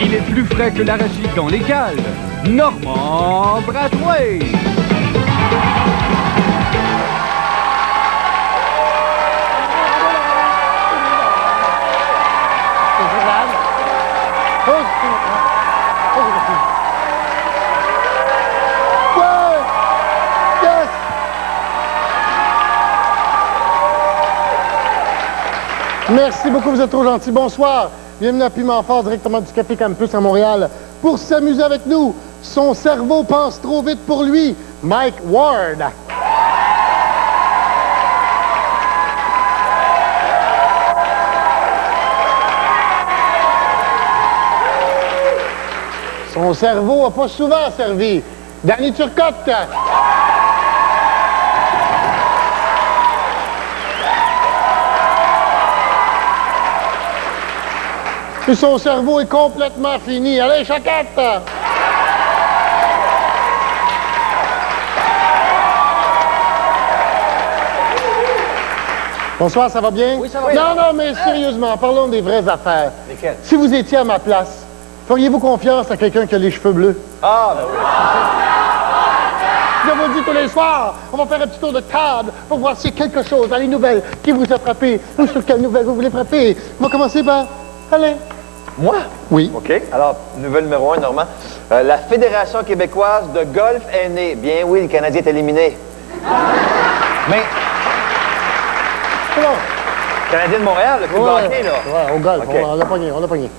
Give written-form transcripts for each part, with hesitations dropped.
Il est plus frais que l'arachide dans les cales. Normand Bratois. Merci beaucoup, vous êtes trop gentil. Bonsoir. Bienvenue à Piment Fort, directement du Café Campus à Montréal. Pour s'amuser avec nous, son cerveau pense trop vite pour lui, Mike Ward. Son cerveau n'a pas souvent servi. Danny Turcotte. Puis son cerveau est complètement fini. Allez, Choquette! Bonsoir, ça va bien? Oui, ça va bien. Non, non, mais sérieusement, parlons des vraies affaires. Lesquelles? Si vous étiez à ma place, feriez-vous confiance à quelqu'un qui a les cheveux bleus? Ah, ben oui. Je vous le dis tous les soirs, on va faire un petit tour de table pour voir s'il y a quelque chose dans les nouvelles qui vous a frappé ou sur quelle nouvelle vous voulez frapper. On va commencer par... Allez. Moi? Oui. OK. Alors, nouvelle numéro 1, Normand. La Fédération québécoise de golf est née. Bien oui, le Canadien est éliminé. Mais... C'est bon. Canadien de Montréal, le plus hockey, là. Ouais, au golf, OK. on l'a pogné, on l'a pogné.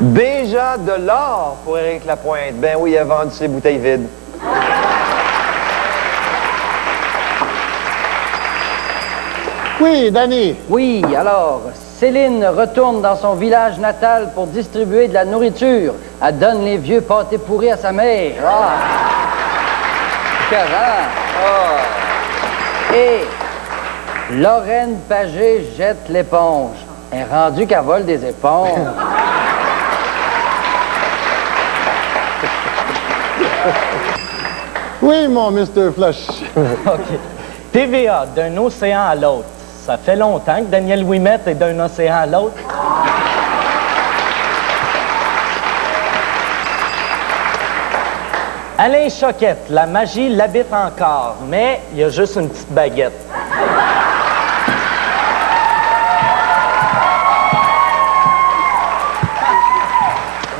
Déjà de l'or pour Éric Lapointe. Ben oui, il a vendu ses bouteilles vides. Oui, Danny. Oui, alors, Céline retourne dans son village natal pour distribuer de la nourriture. Elle donne les vieux pâtés pourris à sa mère. Ah! Carrant! Ah! Et Lorraine Pagé jette l'éponge. Elle est rendue qu'elle vole des éponges. Oui, mon Mr. Flush. OK. TVA, d'un océan à l'autre. Ça fait longtemps que Daniel Ouimet est d'un océan à l'autre. Alain Choquette, la magie l'habite encore, mais il y a juste une petite baguette.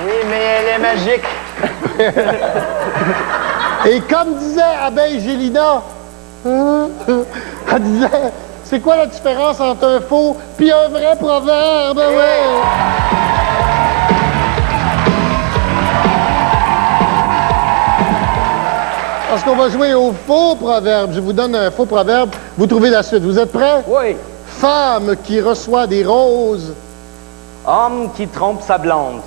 Oui, mais elle est magique. Et comme disait Abeille Gélina, elle disait, c'est quoi la différence entre un faux puis un vrai proverbe? Ouais. Parce qu'on va jouer au faux proverbe. Je vous donne un faux proverbe. Vous trouvez la suite. Vous êtes prêts? Oui. Femme qui reçoit des roses. Homme qui trompe sa blonde.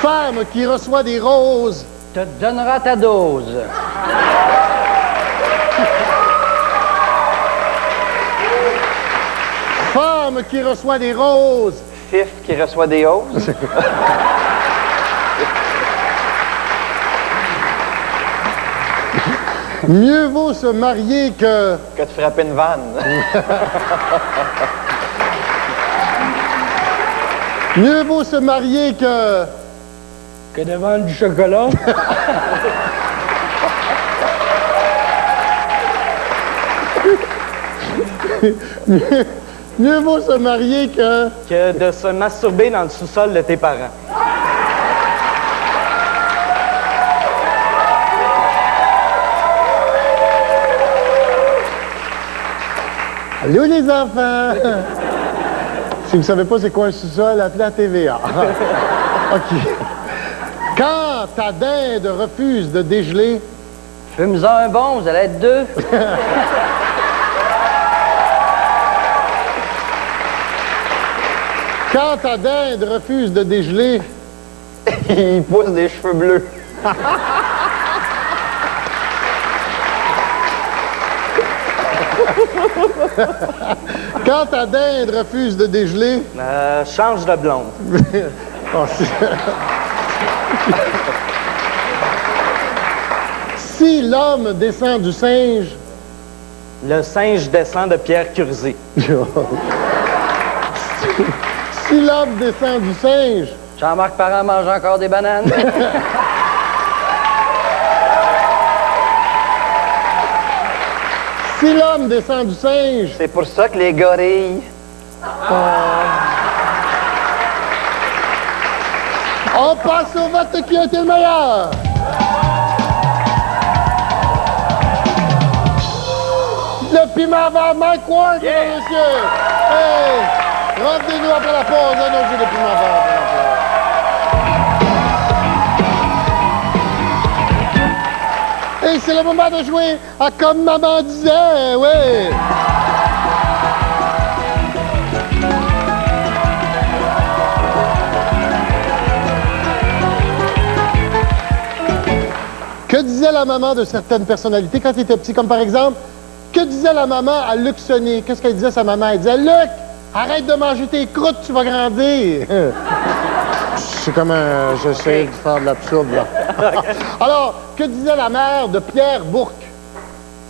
Femme qui reçoit des roses. Te donnera ta dose. Femme qui reçoit des roses. Fif qui reçoit des hausses. Mieux vaut se marier que... Que de frapper une vanne. Mieux vaut se marier que... Que de vendre du chocolat. Mieux vaut se marier que... Que de se masturber dans le sous-sol de tes parents. Allô les enfants! Si vous savez pas c'est quoi un sous-sol, appelez la TVA. OK. Quand ta dinde refuse de dégeler... Fume-en un bon, vous allez être deux. Quand ta dinde refuse de dégeler... Il pousse des cheveux bleus. Quand ta dinde refuse de dégeler... Change de blonde. Oh, Si l'homme descend du singe... Le singe descend de Pierre Curzy. Si l'homme descend du singe... Jean-Marc Parent mange encore des bananes. Si l'homme descend du singe... C'est pour ça que les gorilles... On passe au vote qui a été le meilleur. Le piment va à Mike Ward, mesdames et messieurs. Hey, revenez-nous après la pause. Un autre jeu de piment va après la pause. Et c'est le moment de jouer à Comme Maman disait, oui. Que disait la maman de certaines personnalités quand il était petit? Comme par exemple, que disait la maman à Luc Sonnet? Qu'est-ce qu'elle disait, sa maman? Elle disait, Luc, arrête de manger tes croûtes, tu vas grandir. C'est comme un... J'essaie de faire de l'absurde, là. Alors, que disait la mère de Pierre Bourque?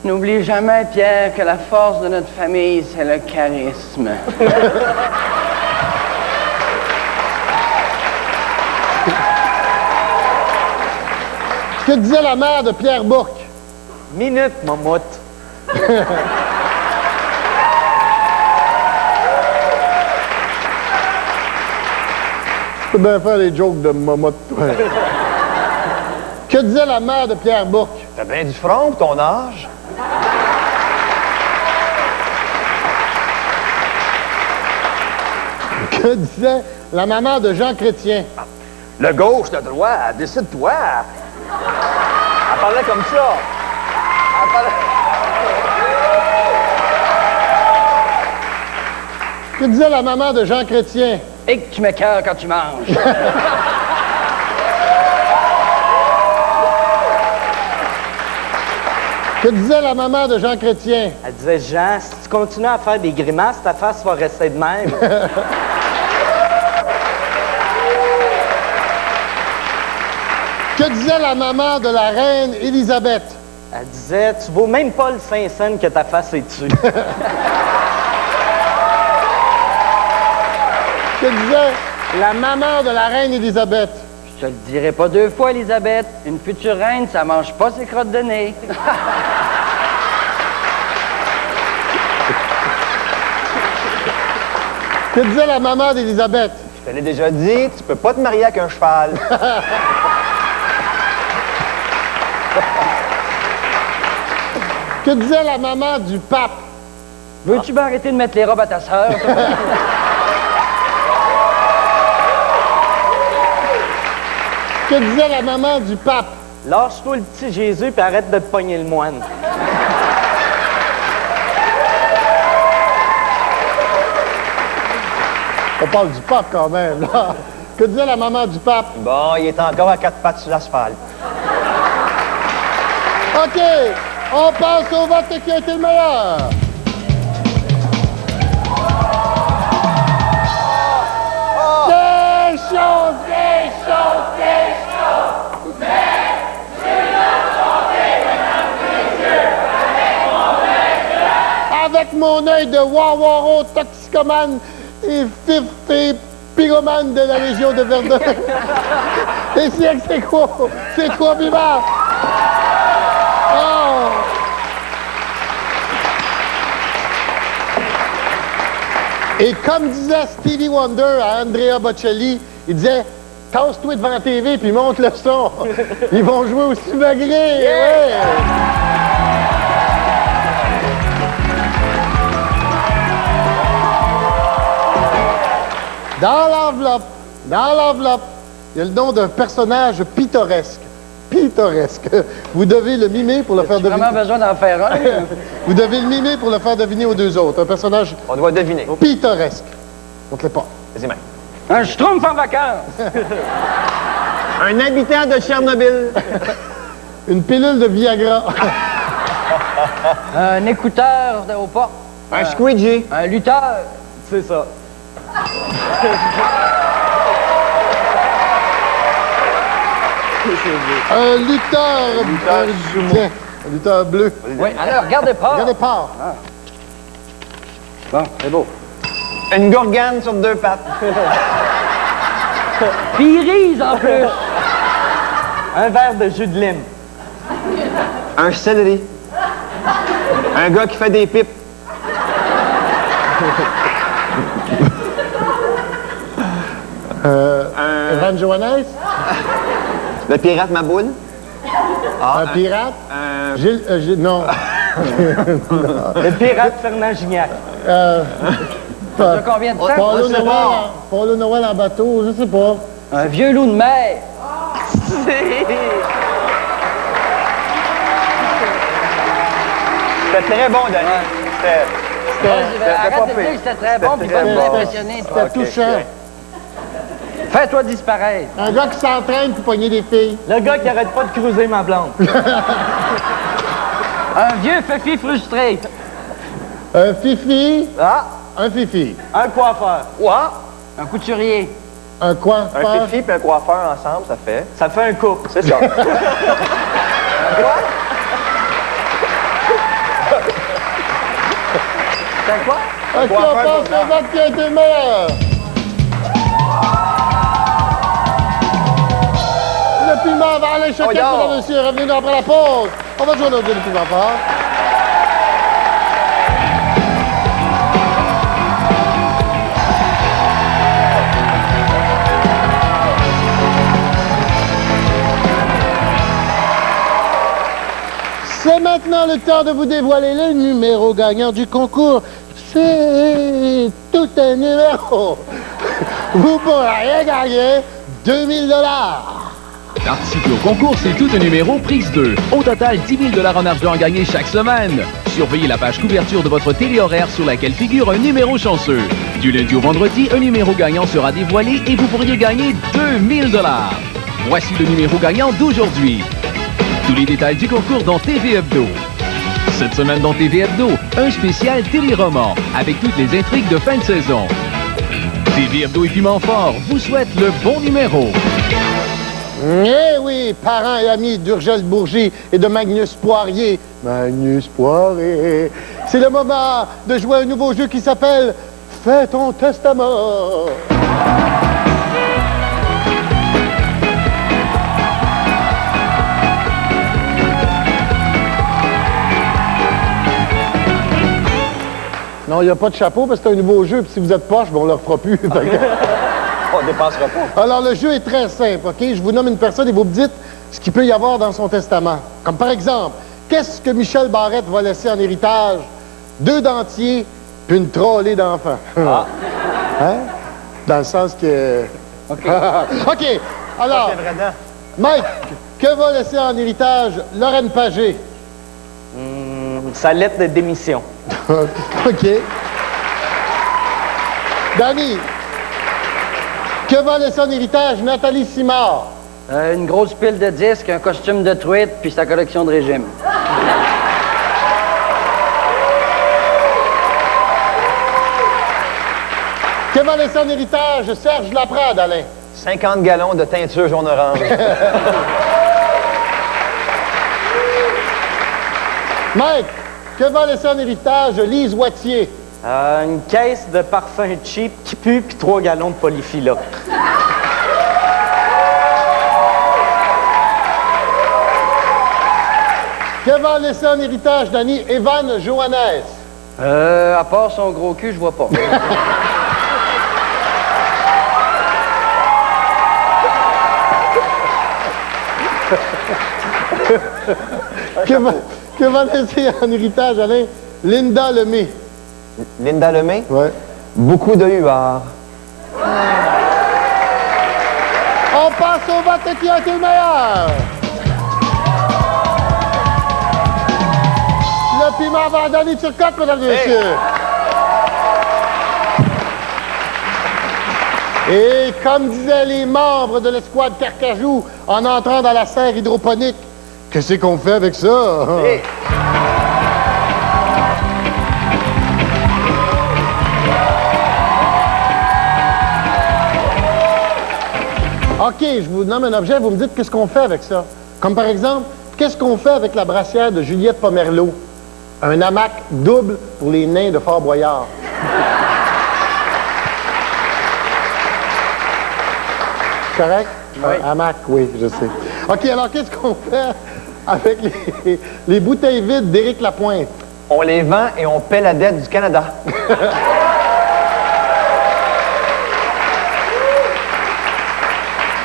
N'oublie jamais, Pierre, que la force de notre famille, c'est le charisme. Que disait la mère de Pierre Bourque? Minute, mammouth. Tu peux bien faire des jokes de maman, toi. Que disait la mère de Pierre Bourque? T'as bien du front pour ton âge. Que disait la maman de Jean Chrétien? Le gauche, le droit, décide-toi. Elle parlait comme ça. Elle parlait... Que disait la maman de Jean Chrétien? Et que tu m'écoeures quand tu manges. Que disait la maman de Jean Chrétien? Elle disait, Jean, si tu continues à faire des grimaces, ta face va rester de même. Que disait la maman de la reine Élisabeth? Elle disait, tu vaux même pas le Saint-Saëns que ta face est dessus. Que disait la maman de la reine Élisabeth? Je te le dirai pas deux fois, Elisabeth. Une future reine, ça mange pas ses crottes de nez. Que disait la maman d'Élisabeth? Je te l'ai déjà dit, tu peux pas te marier avec un cheval. Que disait la maman du pape? Veux-tu bien arrêter de mettre les robes à ta sœur? toi? Que disait la maman du pape? Lâche-toi le petit Jésus puis arrête de te pogner le moine. On parle du pape quand même, là. Que disait la maman du pape? Bon, il est encore à quatre pattes sur l'asphalte. OK, on passe au vote qui a été le meilleur. Des choses, des choses, des choses. Avec mon œil de Wawaro, toxicomane et fif et pyromane de la Légion de Verdun. Et c'est quoi? C'est quoi, Biba? Oh! Et comme disait Stevie Wonder à Andrea Bocelli, il disait « Tasse-toi devant la TV puis monte le son. Ils vont jouer au Sumagré. Ouais. Dans l'enveloppe, il y a le nom d'un personnage pittoresque. Pittoresque. Vous devez le mimer pour le faire J'ai deviner. vraiment besoin d'en faire un. Vous devez le mimer pour le faire deviner aux deux autres. Un personnage On doit deviner. pittoresque. On ne l'est pas. Vas-y, même. Un schtroumpf en vacances. Un habitant de Tchernobyl. Une pilule de Viagra. Un écouteur au pas. Un squeegee. Un lutteur. C'est ça. Un lutteur... tiens, un lutteur bleu. Oui, alors, regardez pas. Regardez pas. Bon, c'est beau. Une gourgane sur 2 pattes. Puis il rise, en plus. Un verre de jus de lime. Un céleri. Un gars qui fait des pipes. Evan Johannes, Le pirate Maboule. un pirate. Non. Le pirate Fernand Gignac. Ça fait combien de temps? Paulo Noël en bateau, je sais pas. Un vieux loup de mer. C'était très bon, Danny. Arrête pas de pire. dire que c'était très bon, puis va très nous bon. impressionner. toi. C'était touchant. Fais-toi disparaître. Un gars qui s'entraîne pour pogner des filles. Le gars qui arrête pas de cruiser ma blonde. Un vieux fifi frustré. Un fifi. Ah, Un fifi. Un coiffeur. ouais. Un couturier. Un quoi? Un fifi et un coiffeur ensemble, ça fait. Ça fait un couple. C'est ça. C'est quoi? OK, on passe au vote qui a été meilleur. Le piment va aller choquer, Oh, mesdames et messieurs. Revenez après la pause. On va jouer notre jeu de piment fort. C'est maintenant le temps de vous dévoiler le numéro gagnant du concours. C'est tout un numéro. Vous pourrez rien gagner 2000 $. Participer au concours, c'est tout un numéro prise 2. Au total, 10 000 $ en argent à gagner chaque semaine. Surveillez la page couverture de votre télé horaire sur laquelle figure un numéro chanceux. Du lundi au vendredi, un numéro gagnant sera dévoilé et vous pourriez gagner 2000 $. Voici le numéro gagnant d'aujourd'hui. Tous les détails du concours dans TV Hebdo. Cette semaine dans TV Hebdo, un spécial téléroman avec toutes les intrigues de fin de saison. TV Hebdo et Piment Fort vous souhaitent le bon numéro. Eh oui, parents et amis d'Urgel Bourgie et de Magnus Poirier. Magnus Poirier. C'est le moment de jouer à un nouveau jeu qui s'appelle Fais ton testament. Non, il n'y a pas de chapeau parce que c'est un nouveau jeu. Puis si vous êtes poche, ben, on ne le refera plus. Fait que- On dépensera pas. Alors, le jeu est très simple, OK? Je vous nomme une personne et vous me dites ce qu'il peut y avoir dans son testament. Comme par exemple, qu'est-ce que Michel Barrette va laisser en héritage? 2 dentiers puis une trolley d'enfants. Hein? Dans le sens que... OK. OK. Alors, C'est vrai, Mike, que va laisser en héritage Lorraine Pagé? Sa lettre de démission. OK. Danny, que va laisser en héritage Nathalie Simard? Une grosse pile de disques, un costume de truite, puis sa collection de régime. Que va laisser en héritage Serge Laprade, Alain? 50 gallons de teinture jaune-orange. Mike, que va laisser en héritage Lise Wattier? Une caisse de parfum cheap qui pue, puis 3 gallons de polyphila. Que va laisser en héritage, Danny, Evan Johannes? À part son gros cul, je vois pas. Que va laisser en héritage, Alain, Linda Lemay? Linda Lemay, Ouais. beaucoup de huards. On passe au vote qui a été le meilleur. Le piment va donner Turcotte, mesdames et messieurs. Et comme disaient les membres de l'escouade Carcajou en entrant dans la serre hydroponique, qu'est-ce qu'on fait avec ça? Hey. OK, je vous nomme un objet, vous me dites qu'est-ce qu'on fait avec ça. Comme par exemple, qu'est-ce qu'on fait avec la brassière de Juliette Pomerleau? Un hamac double pour les nains de Fort Boyard. Correct? Oui. Un hamac, oui, je sais. OK, alors qu'est-ce qu'on fait avec les bouteilles vides d'Éric Lapointe? On les vend et on paie la dette du Canada.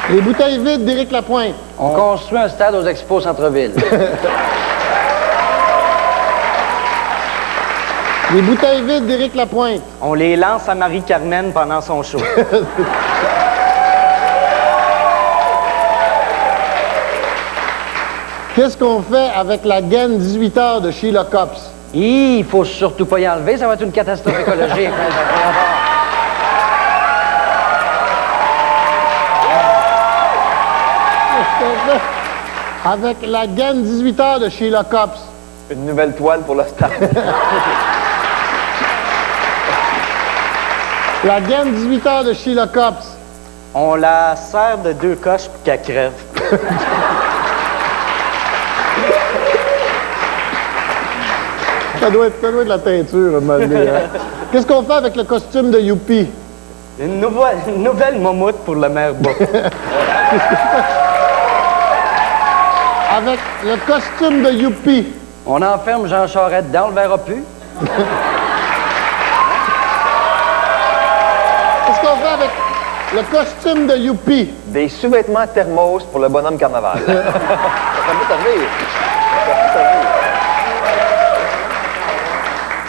Les bouteilles vides d'Éric Lapointe. On construit un stade aux expos centre-ville. Les bouteilles vides d'Éric Lapointe. On les lance à Marie-Carmen pendant son show. Qu'est-ce qu'on fait avec la gaine 18 heures de Sheila Copps? Il faut surtout pas y enlever, ça va être une catastrophe écologique. Qu'est-ce qu'on fait avec la gaine 18 heures de Sheila Copps? Une nouvelle toile pour le stade. La gaine 18 heures de Sheila Copps. On la serre de 2 coches pour qu'elle crève. Ça doit être de la teinture, à un moment donné, hein? Qu'est-ce qu'on fait avec le costume de Youpi? Une nouvelle moumoute pour le maire Book. Avec le costume de Youpi. On enferme Jean Charest dedans, on le verra plus. Qu'est-ce qu'on fait avec le costume de Youpi? Des sous-vêtements thermos pour le bonhomme carnaval. Ça peut servir.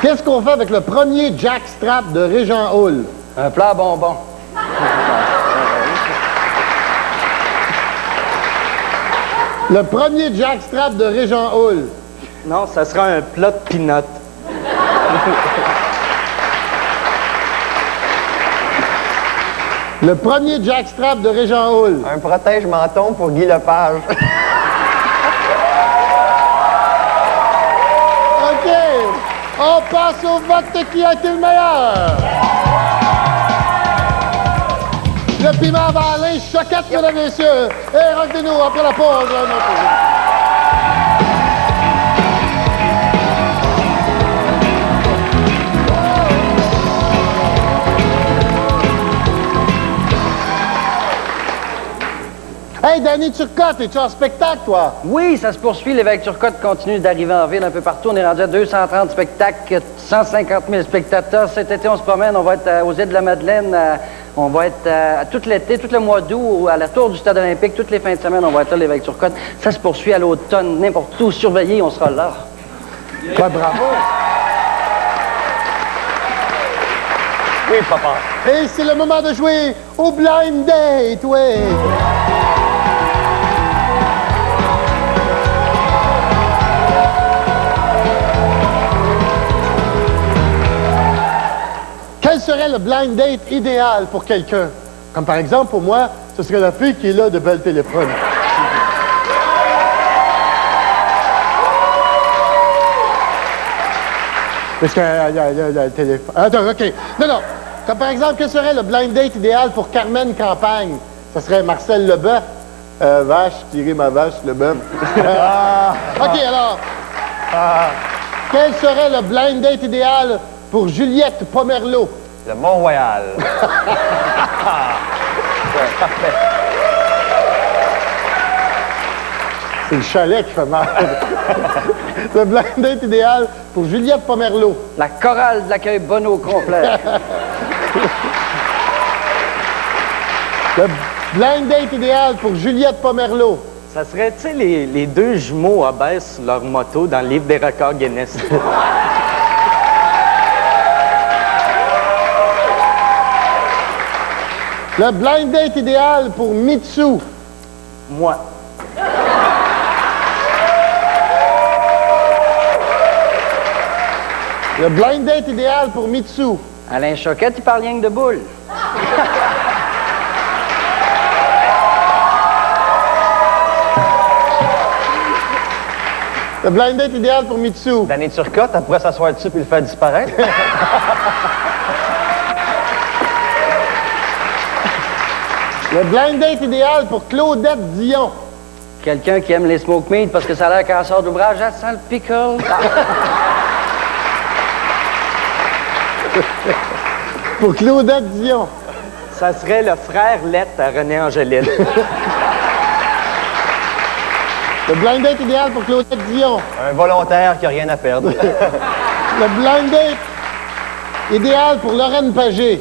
Qu'est-ce qu'on fait avec le premier jackstrap de Régent Hall? Un plat à bonbons. Le premier jackstrap de Régent Hall. Non, ça sera un plat de peanuts. Le premier jackstrap de Régent Hall. Un protège-menton pour Guy Lepage. OK. On passe au vote qui a été le meilleur. Le piment va à Alain Choquette, mesdames et messieurs. Et revenez-nous après la pause. Hey, Danny Turcotte, es-tu en spectacle, toi? Oui, ça se poursuit. L'évêque Turcotte continue d'arriver en ville un peu partout. On est rendu à 230 spectacles, 150 000 spectateurs. Cet été, on se promène. On va être aux îles de la Madeleine. On va être tout l'été, tout le mois d'août, à la tour du Stade olympique. Toutes les fins de semaine, on va être là, l'évêque Turcotte. Ça se poursuit à l'automne, n'importe où. Surveillé, on sera là. Ouais, bravo. Oui, papa. Et c'est le moment de jouer au Blind Date, ouais. Quel serait le blind date idéal pour quelqu'un? Comme par exemple, pour moi, ce serait la fille qui est là de Belle Téléphone. Parce qu'il y a le téléphone. Attends, OK. Non. Comme par exemple, quel serait le blind date idéal pour Carmen Campagne? Ce serait Marcel Leboeuf. Vache, tirer ma vache, Leboeuf. OK, alors. Quel serait le blind date idéal pour Juliette Pomerleau? Le Mont-Royal. Ouais, parfait. C'est le chalet qui fait mal. Le blind date idéal pour Juliette Pomerleau. La chorale de l'accueil Bono complet. Le blind date idéal pour Juliette Pomerleau. Ça serait, tu sais, les 2 jumeaux obèses sur leur moto dans le livre des records Guinness. Le blind date idéal pour Mitsu. Moi. Le blind date idéal pour Mitsu. Alain Choquette, il parle rien que de boules. Le blind date idéal pour Mitsu. Danny Turcotte, elle pourrait s'asseoir dessus puis le faire disparaître. Le blind date idéal pour Claudette Dion. Quelqu'un qui aime les smoke meat parce que ça a l'air qu'elle sort d'ouvrage, elle sent le pickle. Pour Claudette Dion. Ça serait le frère Lette à René Angélil. Le blind date idéal pour Claudette Dion. Un volontaire qui n'a rien à perdre. Le blind date idéal pour Lorraine Pagé.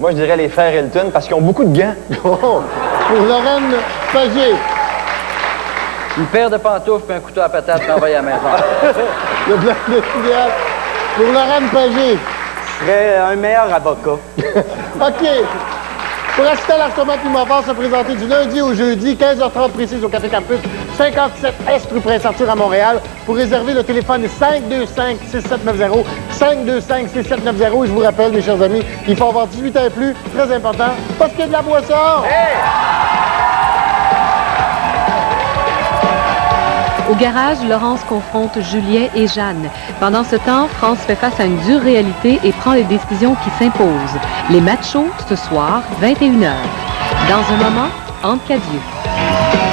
Moi, je dirais les frères Hilton parce qu'ils ont beaucoup de gants. Oh, pour Lorraine Pagé. Une paire de pantoufles et un couteau à patate puis envoyer à la maison. Le blind date idéal pour Lorraine Pagé. Serait un meilleur avocat. OK. Pour assister à l'Artomat Primavera, se présenter du lundi au jeudi, 15h30 précise au Café Campus, 57 Est rue Prince-Arthur à Montréal. Pour réserver, le téléphone est 525-6790, 525-6790. Et je vous rappelle, mes chers amis, il faut avoir 18 ans et plus, très important, parce qu'il y a de la boisson. Au garage, Laurence confronte Julien et Jeanne. Pendant ce temps, France fait face à une dure réalité et prend les décisions qui s'imposent. Les machos, ce soir, 21h. Dans un moment, entre Cadieux.